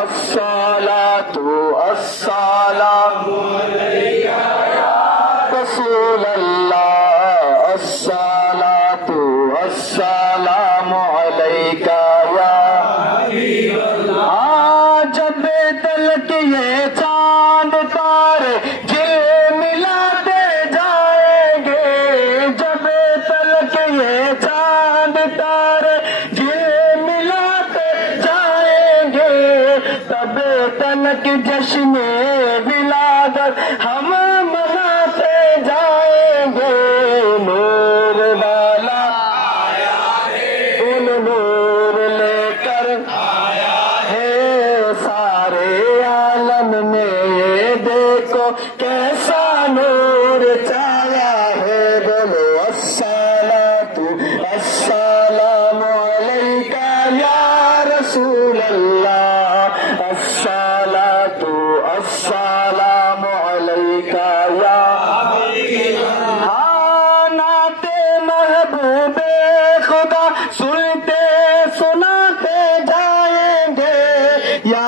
अस्सलातु अस्सलामु अलैका या रसूल अल्लाह अस्सलातु अस्सलामु अलैका या हबीब अल्लाह जब तलक ये चांद तारे झिलमिलाते जाएंगे जब तलक ये चांद तारे झिलमिलाते जाएंगे तब तलक जश्न विलादत हम मनाते जाएंगे नूर वाला आया है उन नूर लेकर आया है सारे आलम में ये देखो कैसा नूर छाया है बोलो अस्सलातु अस्सलामु अलैका या रसूल अल्लाह अस्सलातु अस्सलामु अलैका या हाँ नाते महबूबे खुदा सुनते सुनाते जाएंगे या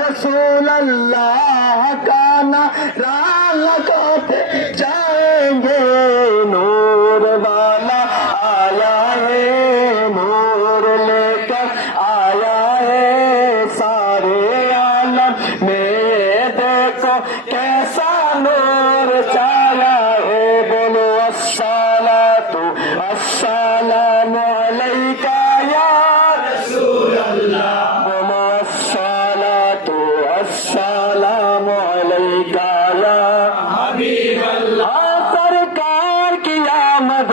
रसूल अल्लाह का नारा लगाते जाएंगे नूर वाला आया है नूर लेकर आया है सारे आलम में देखो कैसा नूर छाया है बोलो अस्सलातु अस्सलामु अलैका या रसूल अल्लाह बोलो अस्सलातु अस्सलामु अलैका या हबीब अल्लाह सरकार की आमद